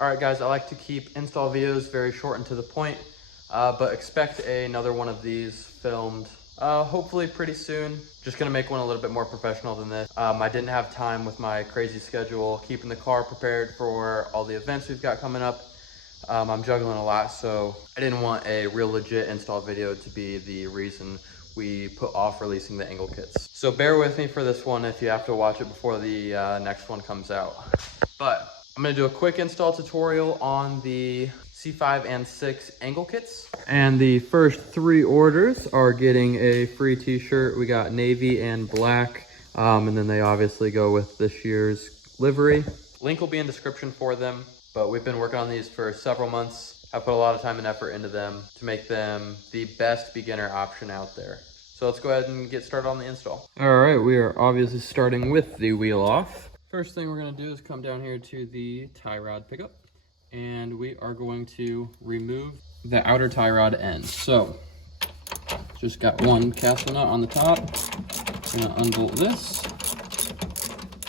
All right, guys, I like to keep install videos very short and to the point, but expect another one of these filmed hopefully pretty soon. Just gonna make one a little bit more professional than this. I didn't have time with my crazy schedule, keeping the car prepared for all the events we've got coming up. I'm juggling a lot, so I didn't want a real legit install video to be the reason we put off releasing the angle kits. So bear with me for this one if you have to watch it before the next one comes out. But I'm gonna do a quick install tutorial on the C5 and 6 angle kits. And the first 3 orders are getting a free t-shirt. We got navy and black, and then they obviously go with this year's livery. Link will be in description for them, but we've been working on these for several months. I've put a lot of time and effort into them to make them the best beginner option out there. So let's go ahead and get started on the install. All right, we are obviously starting with the wheel off. First thing we're gonna do is come down here to the tie rod pickup, and we are going to remove the outer tie rod end. So, just got one castle nut on the top. I'm gonna unbolt this.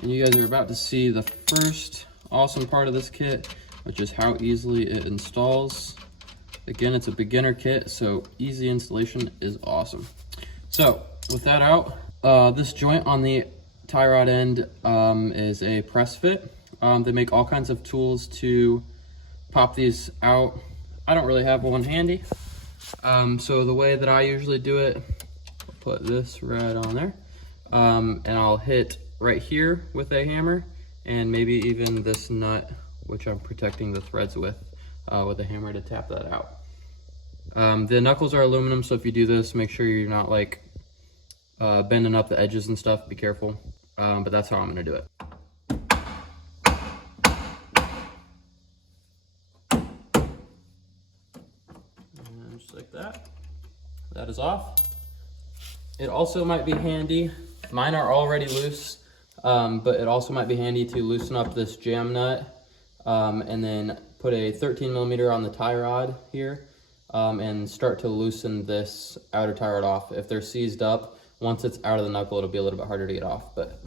And you guys are about to see the first awesome part of this kit, which is how easily it installs. Again, it's a beginner kit, so easy installation is awesome. So, with that out, this joint on the tie rod end is a press fit. They make all kinds of tools to pop these out. I don't really have one handy. So the way that I usually do it, I'll put this right on there. And I'll hit right here with a hammer, and maybe even this nut, which I'm protecting the threads with a hammer to tap that out. The knuckles are aluminum, so if you do this, make sure you're not like bending up the edges and stuff. Be careful. But that's how I'm gonna do it. And just like that. That is off. It also might be handy, mine are already loose, but it also might be handy to loosen up this jam nut and then put a 13mm on the tie rod here and start to loosen this outer tie rod off. If they're seized up, once it's out of the knuckle, it'll be a little bit harder to get off, but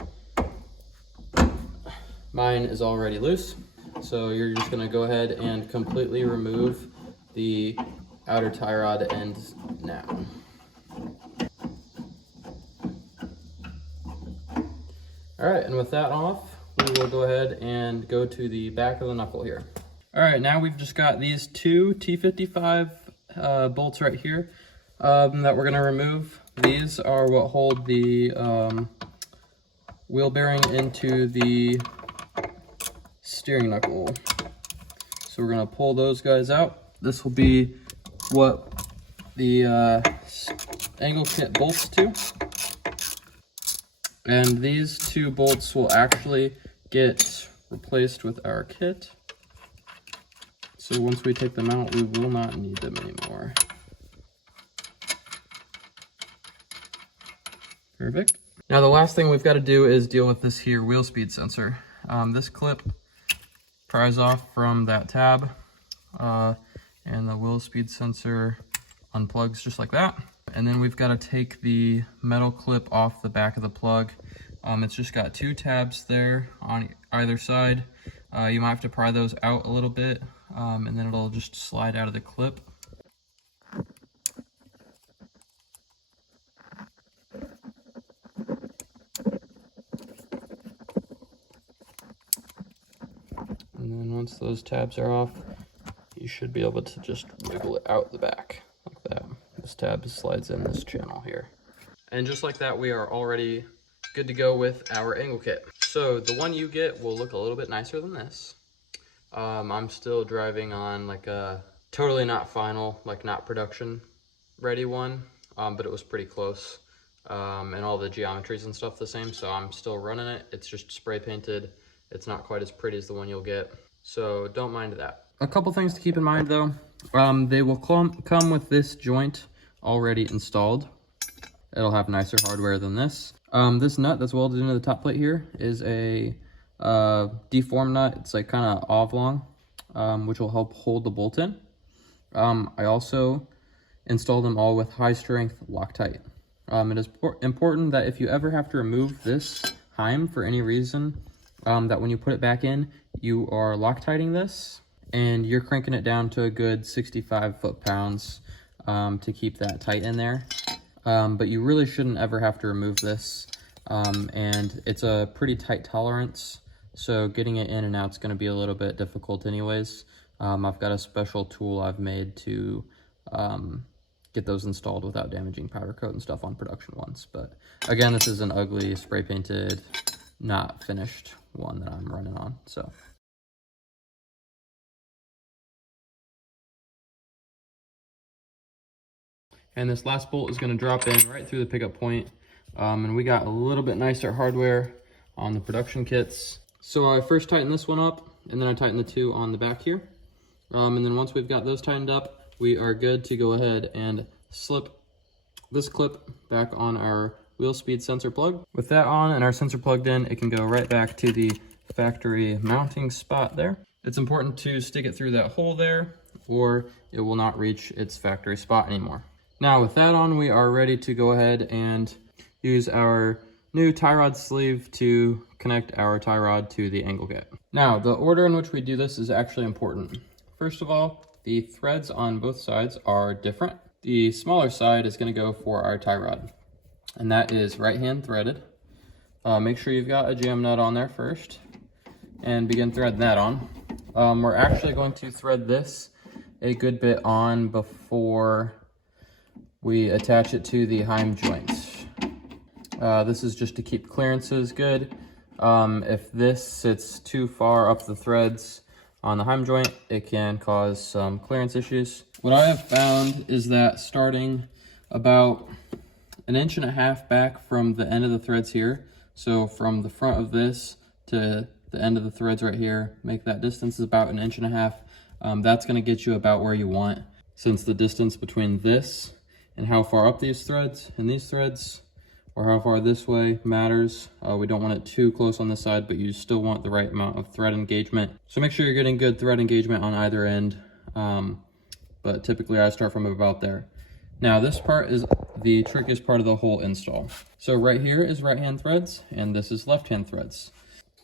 mine is already loose. So you're just gonna go ahead and completely remove the outer tie rod end now. All right, and with that off, we will go ahead and go to the back of the knuckle here. All right, now we've just got these 2 T55 bolts right here that we're gonna remove. These are what hold the wheel bearing into the steering knuckle. So we're gonna pull those guys out. This will be what the angle kit bolts to. And these 2 bolts will actually get replaced with our kit. So once we take them out, we will not need them anymore. Perfect. Now the last thing we've got to do is deal with this here wheel speed sensor. This clip pries off from that tab and the wheel speed sensor unplugs just like that. And then we've got to take the metal clip off the back of the plug. It's just got 2 tabs there on either side. You might have to pry those out a little bit and then it'll just slide out of the clip. And then once those tabs are off, you should be able to just wiggle it out the back like that. This tab slides in this channel here. And just like that, we are already good to go with our angle kit. So the one you get will look a little bit nicer than this. I'm still driving on like a totally not final, like not production ready one, but it was pretty close. And all the geometries and stuff the same, so I'm still running it. It's just spray painted. It's not quite as pretty as the one you'll get, so don't mind that. A couple things to keep in mind though. They will come with this joint already installed. It'll have nicer hardware than this. This nut that's welded into the top plate here is a deformed nut. It's like kind of oblong, which will help hold the bolt in. I also installed them all with high strength Loctite. It is important that if you ever have to remove this heim for any reason, that when you put it back in, you are Loctiting this, and you're cranking it down to a good 65 foot-pounds to keep that tight in there. But you really shouldn't ever have to remove this, and it's a pretty tight tolerance, so getting it in and out is going to be a little bit difficult anyways. I've got a special tool I've made to get those installed without damaging powder coat and stuff on production ones. But again, this is an ugly spray painted, not finished one that I'm running on. So. And this last bolt is going to drop in right through the pickup point. And we got a little bit nicer hardware on the production kits. So I first tighten this one up, and then I tighten the two on the back here. And then once we've got those tightened up, we are good to go ahead and slip this clip back on our wheel speed sensor plug. With that on and our sensor plugged in, it can go right back to the factory mounting spot there. It's important to stick it through that hole there, or it will not reach its factory spot anymore. Now with that on, we are ready to go ahead and use our new tie rod sleeve to connect our tie rod to the angle gap. Now, the order in which we do this is actually important. First of all, the threads on both sides are different. The smaller side is going to go for our tie rod, and that is right hand threaded. Make sure you've got a jam nut on there first and begin threading that on. We're actually going to thread this a good bit on before we attach it to the heim joints. This is just to keep clearances good. If this sits too far up the threads on the heim joint, it can cause some clearance issues. What I have found is that starting about 1.5 inches back from the end of the threads here, so from the front of this to the end of the threads right here, make that distance is about 1.5 inches. That's going to get you about where you want, since the distance between this and how far up these threads and these threads, or how far this way, matters. We don't want it too close on this side, but you still want the right amount of thread engagement. So make sure you're getting good thread engagement on either end. But typically I start from about there. Now this part is the trickiest part of the whole install. So right here is right hand threads, and this is left hand threads.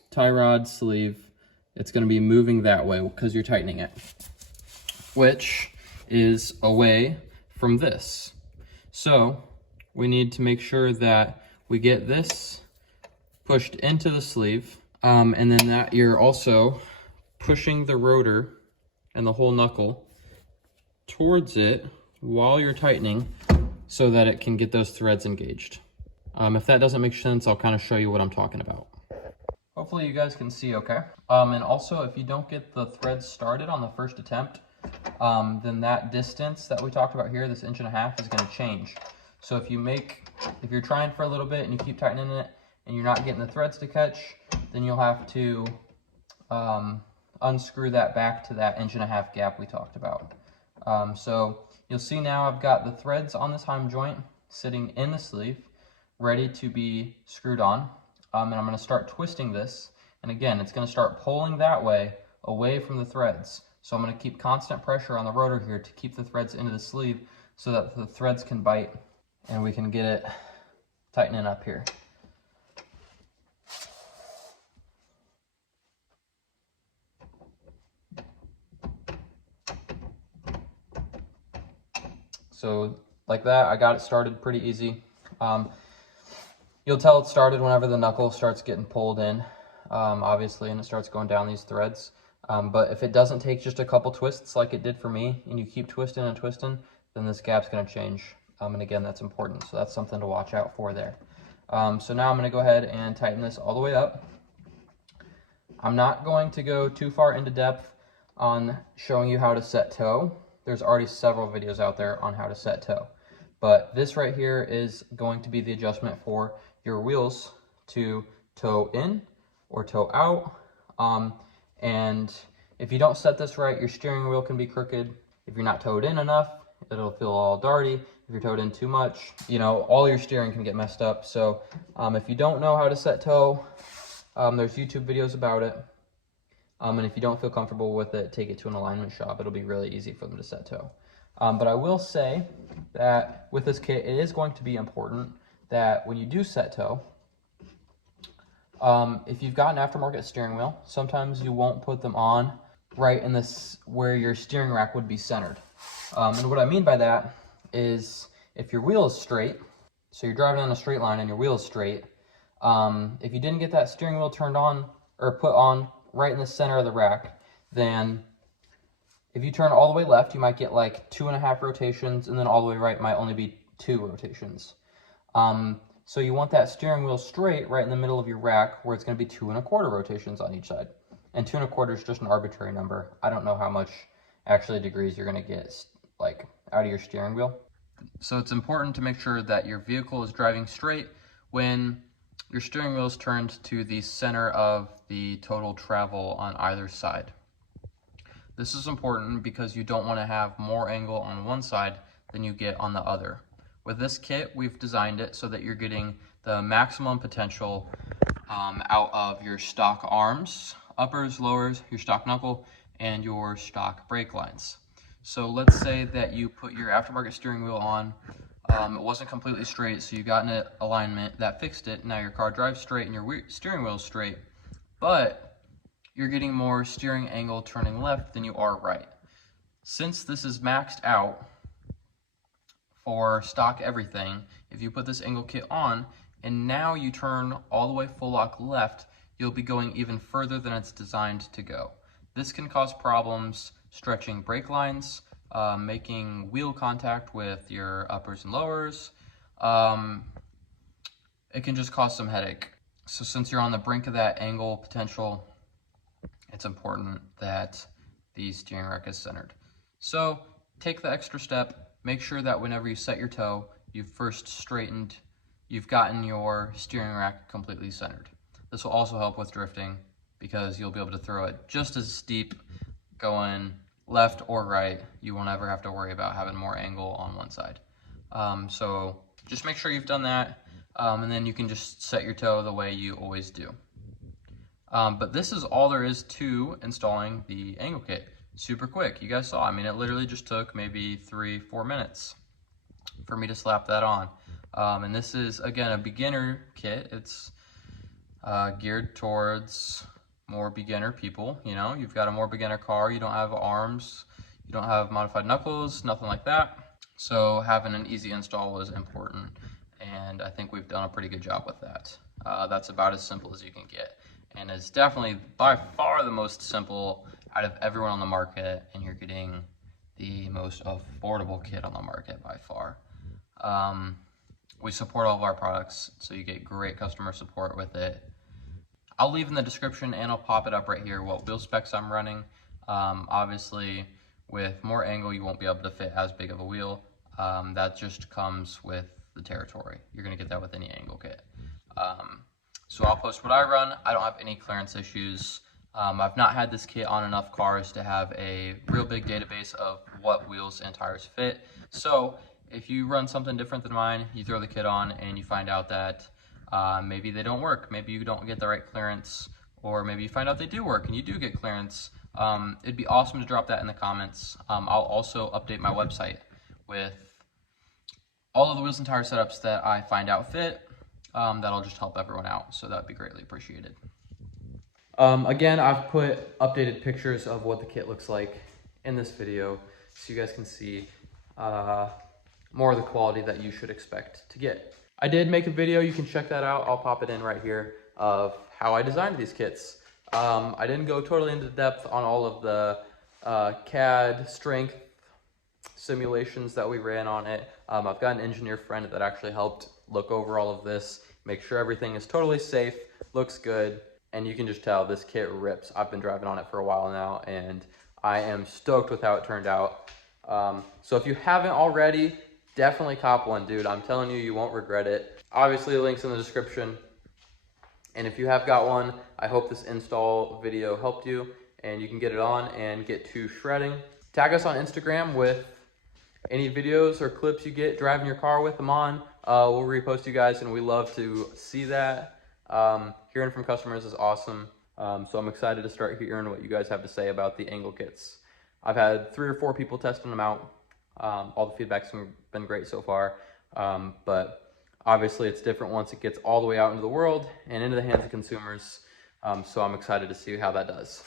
Tie rod sleeve, it's going to be moving that way because you're tightening it, which is away from this. So we need to make sure that we get this pushed into the sleeve, and then that you're also pushing the rotor and the whole knuckle towards it while you're tightening so that it can get those threads engaged. If that doesn't make sense, I'll kind of show you what I'm talking about. Hopefully you guys can see okay. And also, if you don't get the threads started on the first attempt, then that distance that we talked about here, this 1.5 inches, is going to change. So if you're trying for a little bit and you keep tightening it and you're not getting the threads to catch, then you'll have to unscrew that back to that 1.5 inch gap we talked about. So you'll see now I've got the threads on this heim joint sitting in the sleeve, ready to be screwed on. And I'm going to start twisting this. And again, it's going to start pulling that way, away from the threads. So I'm going to keep constant pressure on the rotor here to keep the threads into the sleeve so that the threads can bite and we can get it tightening up here. So like that, I got it started pretty easy. You'll tell it started whenever the knuckle starts getting pulled in, obviously, and it starts going down these threads. But if it doesn't take just a couple twists like it did for me, and you keep twisting and twisting, then this gap's going to change. And again, that's important, so that's something to watch out for there. So now I'm going to go ahead and tighten this all the way up. I'm not going to go too far into depth on showing you how to set toe. There's already several videos out there on how to set toe. But this right here is going to be the adjustment for your wheels to toe in or toe out. And if you don't set this right, your steering wheel can be crooked. If you're not toed in enough, it'll feel all darty. If you're toed in too much, all your steering can get messed up. So if you don't know how to set toe, there's YouTube videos about it. And if you don't feel comfortable with it, take it to an alignment shop. It'll be really easy for them to set toe. But I will say that with this kit, it is going to be important that when you do set toe, If you've got an aftermarket steering wheel, sometimes you won't put them on right in this where your steering rack would be centered. And what I mean by that is if your wheel is straight, so you're driving on a straight line and your wheel is straight, if you didn't get that steering wheel turned on or put on right in the center of the rack, then if you turn all the way left, you might get like 2.5 rotations, and then all the way right might only be 2 rotations. So you want that steering wheel straight right in the middle of your rack where it's going to be 2.25 rotations on each side. And 2.25 is just an arbitrary number. I don't know how much actually degrees you're going to get like out of your steering wheel. So it's important to make sure that your vehicle is driving straight when your steering wheel is turned to the center of the total travel on either side. This is important because you don't want to have more angle on one side than you get on the other. With this kit, we've designed it so that you're getting the maximum potential out of your stock arms, uppers, lowers, your stock knuckle, and your stock brake lines. So let's say that you put your aftermarket steering wheel on, it wasn't completely straight, so you got in an alignment that fixed it. Now your car drives straight and your steering wheel is straight, but you're getting more steering angle turning left than you are right. Since this is maxed out for stock everything, if you put this angle kit on and now you turn all the way full lock left, you'll be going even further than it's designed to go. This can cause problems stretching brake lines, making wheel contact with your uppers and lowers. It can just cause some headache. So since you're on the brink of that angle potential, it's important that the steering rack is centered. So take the extra step, make sure that whenever you set your toe, you've first straightened, you've gotten your steering rack completely centered. This will also help with drifting because you'll be able to throw it just as steep going left or right. You won't ever have to worry about having more angle on one side. So just make sure you've done that, and then you can just set your toe the way you always do. But this is all there is to installing the angle kit. Super quick. You guys saw, I mean, it literally just took maybe 3-4 minutes for me to slap that on. And this is, again, a beginner kit. It's geared towards more beginner people. You know, you've got a more beginner car, you don't have arms, you don't have modified knuckles, nothing like that. So having an easy install is important, and I think we've done a pretty good job with that. That's about as simple as you can get, and it's definitely by far the most simple out of everyone on the market, and you're getting the most affordable kit on the market by far. We support all of our products, so you get great customer support with it. I'll leave in the description, and I'll pop it up right here, what wheel specs I'm running. Obviously, with more angle, you won't be able to fit as big of a wheel. That just comes with the territory. You're gonna get that with any angle kit. So I'll post what I run. I don't have any clearance issues. I've not had this kit on enough cars to have a real big database of what wheels and tires fit. So if you run something different than mine, you throw the kit on and you find out that maybe they don't work, maybe you don't get the right clearance, or maybe you find out they do work and you do get clearance, it'd be awesome to drop that in the comments. I'll also update my website with all of the wheels and tire setups that I find out fit. That'll just help everyone out, so that'd be greatly appreciated. Again, I've put updated pictures of what the kit looks like in this video, so you guys can see more of the quality that you should expect to get. I did make a video, you can check that out, I'll pop it in right here, of how I designed these kits. I didn't go totally into depth on all of the CAD strength simulations that we ran on it. I've got an engineer friend that actually helped look over all of this, make sure everything is totally safe, looks good, and you can just tell this kit rips. I've been driving on it for a while now, and I am stoked with how it turned out. So if you haven't already, definitely cop one, dude. I'm telling you, you won't regret it. Obviously, the link's in the description. And if you have got one, I hope this install video helped you, and you can get it on and get to shredding. Tag us on Instagram with any videos or clips you get driving your car with them on. We'll repost you guys, and we love to see that. Hearing from customers is awesome. So I'm excited to start hearing what you guys have to say about the angle kits. I've had 3 or 4 people testing them out. All the feedback's been great so far. But Obviously, it's different once it gets all the way out into the world and into the hands of consumers. So I'm excited to see how that does.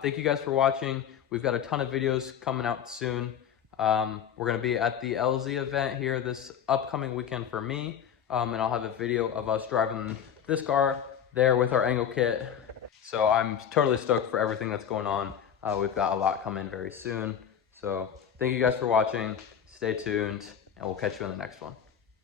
Thank you guys for watching. We've got a ton of videos coming out soon. We're going to be at the LZ event here this upcoming weekend for me. And I'll have a video of us driving this car there with our angle kit. So I'm totally stoked for everything that's going on. We've got a lot coming very soon. So thank you guys for watching. Stay tuned, and we'll catch you in the next one.